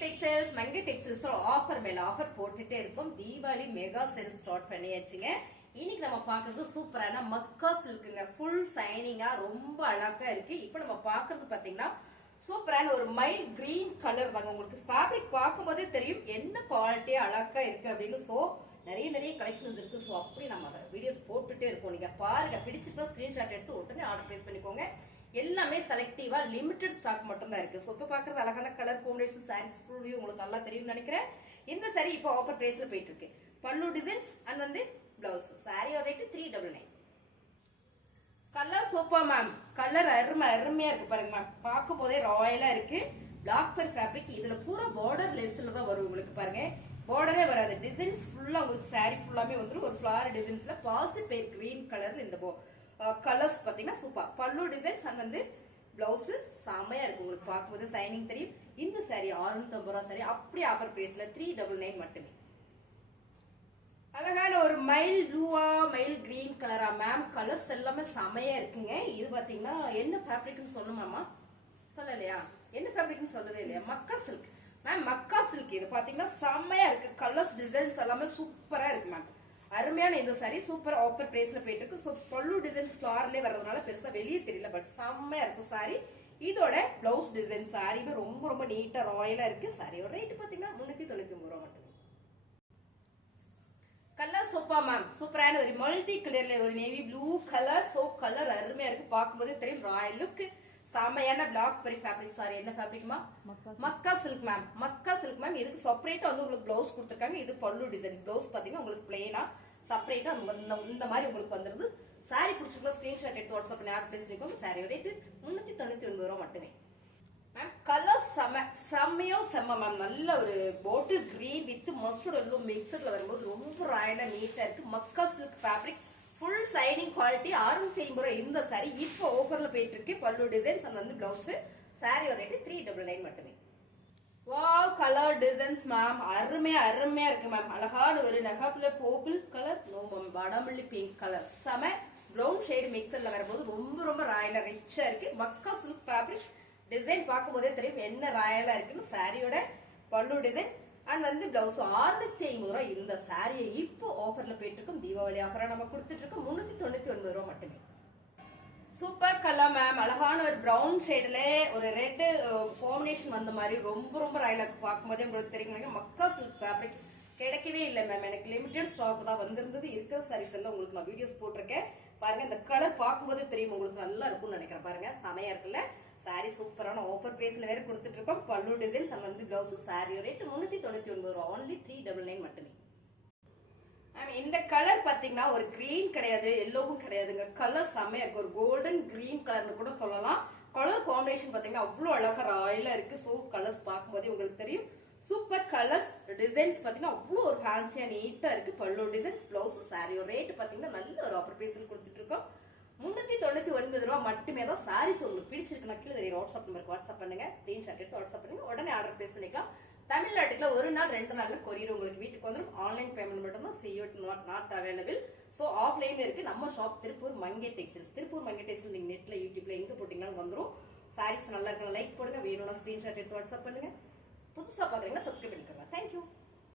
மங்கை textiles offer மேல offer போட்டுட்டே இருக்கும். தீபாவளி மெகா சேல் ஸ்டார்ட் பண்ணியாச்சுங்க. இன்னைக்கு நம்ம பாக்குறது சூப்பரான மக்கா சில்க்குங்க. ஃபுல் சைனிங்கா ரொம்ப அழகா இருக்கு. இப்போ நம்ம பாக்குறது பாத்தீங்கன்னா சூப்பரான ஒரு மைல்ட் கிரீன் கலர் தாங்க. உங்களுக்கு ஃபேப்ரிக் பார்க்கும் போதே தெரியும் என்ன குவாலிட்டியா அழகா இருக்கு அப்படின்னு. சோ நிறைய கலெக்ஷன்ஸ் இருக்கு. சோ அப்படி நம்ம வீடியோஸ் போட்டுட்டே இருக்கோம். நீங்க பாருங்க, பிடிச்சிருந்தா ஸ்கிரீன்ஷாட் எடுத்து உடனே ஆர்டர் பிளேஸ் பண்ணிக்கோங்க. எல்லாமே செலக்டிவா லிமிடெட் ஸ்டாக் மட்டும் தான் இருக்கு. சோ இப்ப பாக்குறது அழகான colour combination saris full view உங்களுக்கு நல்லா தெரியும்னு நினைக்கிறேன். இந்த சாரி இப்போ ஆஃபர் பிரைஸ்ல போயிட்டு இருக்கு. பல்லு டிசைன்ஸ் அண்ட் வந்து பிளவுஸ். சாரியோட rate 399. Colour super ma'am. Colour அருமையா இருக்கு பாருங்க மேம். பார்க்கும் போதே ராயலா இருக்கு. Black pure fabric. இதுல பூரா பார்டர் லெஸ்ல தான் வரும் உங்களுக்கு. பாருங்க பார்டரே வராது. டிசைன்ஸ் ஃபுல்லா உங்களுக்கு சாரி ஃபுல்லாமே வந்துடும். ஒரு ஃபிளவர் டிசைன்ஸ்ல பாசி பேர் கிரீன் கலர்ல இந்த கலர்ஸ் பாத்தீங்கன்னா சூப்பர். பல்லு டிசைன்ஸ் அண்ட் வந்து பிளவுஸ் செமையா இருக்கு. உங்களுக்கு பார்க்கும்போது சைனிங் தெரியும். இந்த சாரி 650 ரூபா சாரி அப்படியே ஆஃபர் பிரைஸ்ல 399 மட்டுமே. அழகான ஒரு மைல் ப்ளூவா மைல் கிரீன் கலரா மேம். கலர்ஸ் எல்லாமே செமையா இருக்குங்க. இது பாத்தீங்கன்னா என்ன ஃபேப்ரிக்னு சொல்லணுமாமா? சொல்லலையா? என்ன ஃபேப்ரிக்னு சொல்லவே இல்லையா? மக்கா சில்க் மேம். மக்கா சில்க் இது பாத்தீங்கன்னா செமையா இருக்கு. கலர்ஸ் டிசைன்ஸ் எல்லாமே சூப்பரா இருக்கு மேம். அருமையான இந்த சாரி சூப்பர் ஆஃபர் பிரைஸ்ல போயிட்டு இருக்கு. சோ பல்லு டிசைன்ஸ் ஃபிளார்லயே வர்றதுனால பெருசா வெளியே தெரியல, பட் செம்மையா இருக்கும் சாரி. இதோட பிளவுஸ் டிசைன் சாரியுமே ரொம்ப நீட்டா ராயலா இருக்கு. சாரியோட ரேட் பாத்தீங்கன்னா 399 ரூபா மட்டுமே. Colour super ma'am. சூப்பரான ஒரு மல்டி கலர்ல ஒரு navy blue colour. So colour அருமையா இருக்கு. பார்க்கும்போது தெரியும் ராயல் லுக். சாமையான பிளாக் பெரி ஃபேப்ரிக். சாரி என்ன ஃபேப்ரிக்மா? மக்கா சில்க் மேம். மக்கா சில்க் மேம். இதுக்கு செப்பரேட்டா வந்து உங்களுக்கு பிளவுஸ் கொடுத்துருக்காங்க. இது பல்லு டிசைன். பிளவுஸ் பாத்தீங்கன்னா உங்களுக்கு பிளெயினா செப்பரேட்டா இந்த மாதிரி உங்களுக்கு வந்துருது. சாரி பிடிச்சிருக்கோம் ஸ்கிரீன்ஷாட் எடுத்து வாட்ஸ்அப் பண்ணி ஆர்டர் பிளேஸ் பண்ணிக்கோங்க. சாரி ரேட் 399 ரூபா மட்டுமே. மேம் கலர் செம்மையோ செம்ம மேம். நல்ல ஒரு bottle green with mustard yellow மிக்சர்ல வரும்போது ரொம்ப ராயலா நீட்டா இருக்கு. மக்கா silk fabric full shining quality. 650 ரூபாய் இந்த சாரி இப்போ ஆஃபர்ல போயிட்டு இருக்கு. பல்லு டிசைன்ஸ் அண்ட் வந்து பிளவுஸ். சாரியோட ரேட் 399 மட்டுமே. Wow colour designs ma'am. அருமையா இருக்கு மேம். அழகான ஒரு நகாப்புல பர்பிள் கலர், வடமல்லி பிங்க் கலர். செம ப்ரௌன் ஷேடு மிக்சர்ல வரும்போது ரொம்ப ராயலா ரிச்சா இருக்கு. மக்கா சில்க் ஃபேப்ரிக். டிசைன் பார்க்கும் போதே தெரியும் என்ன ராயலா இருக்குன்னு. சாரியோட பல்லு டிசைன் அண்ட் வந்து பிளவுஸ். 650 ரூபாய் இந்த சாரியை இப்போ ஆஃபர்ல போயிட்டு இருக்கும். தீபாவளி ஆஃபரா நம்ம கொடுத்துட்டு இருக்கோம். 399 ரூபாய் மட்டுமே. Super colour ma'am. அழகான ஒரு பிரவுன் ஷேட்ல ஒரு ரெட் காம்பினேஷன் வந்த மாதிரி ரொம்ப ராயலா பார்க்கும் போதே உங்களுக்கு தெரியும். மக்கா சில்க் ஃபேப்ரிக் கிடைக்கவே இல்லை மேம். எனக்கு லிமிடெட் ஸ்டாக் தான் வந்திருந்தது. இருக்கிற சாரீஸ் எல்லாம் உங்களுக்கு நான் வீடியோஸ் போட்டிருக்கேன். பாருங்க இந்த கலர் பார்க்கும் போதே தெரியும் உங்களுக்கு நல்லா இருக்கும்னு நினைக்கிறேன். பாருங்க செமையா இருக்குல்ல சாரி. சூப்பரான ஆஃபர் பிரைஸ்ல வேற கொடுத்துட்டு இருக்கோம். பல்லு டிசைன்ஸ் அண்ட் வந்து பிளவுஸ். சாரி ரேட் 399 ரூபா. ஒன்லி 399 மட்டுமே. இந்த கலர் பாத்தீங்கன்னா ஒரு கிரீன் கிடையாது, எல்லோவும் கிடையாதுங்க. கலர் செமையா இருக்கு. ஒரு கோல்டன் கிரீன் கலர்னு கூட சொல்லலாம். கலர் காம்பினேஷன் பாத்தீங்கன்னா அவ்வளவு அழகா ராயலா இருக்கு. சோ கலர்ஸ் பார்க்கும் போதே உங்களுக்கு தெரியும். சூப்பர் கலர்ஸ் டிசைன்ஸ் பாத்தீங்கன்னா அவ்வளவு ஒரு ஃபேன்சியா நீட்டா இருக்கு. பல்லு டிசைன்ஸ் பிளவுஸ். சாரியோட ரேட் பாத்தீங்கன்னா நல்ல ஒரு ஆஃபர் பிரைஸ்ல கொடுத்துட்டு இருக்கோம். 399 ரூபா மட்டுமே தான். சாரீஸ் உங்களுக்கு பிடிச்சிருக்குன்னா கீழே தெரியும் வாட்ஸ்அப் நம்பருக்கு வாட்ஸ்அப் பண்ணுங்க. ஸ்கிரீன்ஷாட் எடுத்து வாட்ஸ்அப் பண்ணுங்க. உடனே ஆர்டர் பிளேஸ் பண்ணிக்கலாம். தமிழ்நாட்டுல ஒரு நாள் 2 நாள்ல கொரியர் உங்களுக்கு வீட்டுக்கு வந்துடும். ஆன்லைன் பேமெண்ட் மட்டும் தான். COD not available. சோ ஆஃப்லைன்ல இருக்கு. நம்ம ஷாப் திருப்பூர் மங்கை டெக்ஸ்டைல்ஸ். திருப்பூர் மங்கை டெக்ஸ்டைல்ஸ் நீங்க நெட்ல யூடியூப்ல எங்க போட்டீங்கன்னாலும் வந்துடும். சாரீஸ் நல்லா இருக்கு. லைக் போடுங்க. வேணும்னா ஸ்கிரீன்ஷாட் எடுத்து வாட்ஸ்அப் பண்ணுங்க. புதுசா பாக்குறீங்கன்னா சப்ஸ்கிரைப் பண்ணிக்கோங்க. தேங்க்யூ.